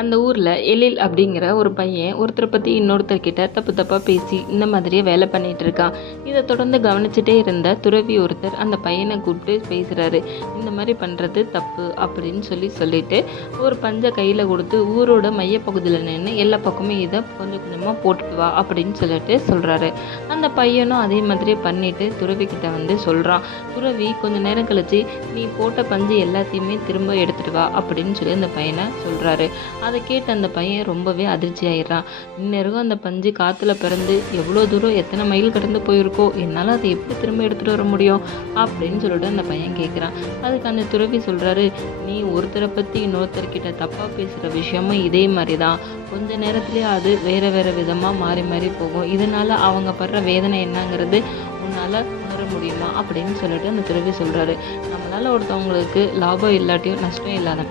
அந்த ஊரில் எழில் அப்படிங்கிற ஒரு பையன் ஒருத்தரை பற்றி இன்னொருத்தர்கிட்ட தப்பு தப்பாக பேசி இந்த மாதிரியே வேலை பண்ணிகிட்டு இருக்கான். இதை தொடர்ந்து கவனிச்சுட்டே இருந்த துறவி ஒருத்தர் அந்த பையனை கூப்பிட்டு பேசுகிறாரு. இந்த மாதிரி பண்ணுறது தப்பு அப்படின்னு சொல்லிட்டு ஒரு பஞ்சை கையில் கொடுத்து ஊரோட மையப்பகுதியில் நின்று எல்லா பக்கமும் இதை கொஞ்சம் கொஞ்சமாக போட்டுட்டு வா அப்படின்னு சொல்கிறாரு. அந்த பையனும் அதே மாதிரியே பண்ணிட்டு துறவிக்கிட்ட வந்து சொல்கிறான். துறவி கொஞ்சம் நேரம் கழிச்சு நீ போட்ட பஞ்சு எல்லாத்தையுமே திரும்ப எடுத்துட்டு வா அப்படின்னு சொல்லி அந்த பையனை சொல்கிறாரு. அதை கேட்டு அந்த பையன் ரொம்பவே அதிர்ச்சி ஆயிடுறான். இந்நேரம் அந்த பஞ்சு காற்றுல பிறந்து எவ்வளோ தூரம் எத்தனை மைல் கடந்து போயிருக்கோ, என்னால் அதை எப்படி திரும்ப எடுத்துகிட்டு வர முடியும் அப்படின்னு சொல்லிட்டு அந்த பையன் கேட்குறான். அதுக்கு அந்த துறவி சொல்கிறாரு, நீ ஒருத்தரை பற்றி இன்னொருத்தர்கிட்ட தப்பாக பேசுகிற விஷயமும் இதே மாதிரி தான். கொஞ்ச நேரத்துலேயே அது வேறு வேறு விதமாக மாறி மாறி போகும். இதனால் அவங்க படுற வேதனை என்னங்கிறது உன்னால் உணர முடியுமா அப்படின்னு சொல்லிட்டு அந்த துறவி சொல்கிறாரு. நம்மளால் ஒருத்தவங்களுக்கு லாபம் இல்லாட்டியும் நஷ்டம் இல்லாத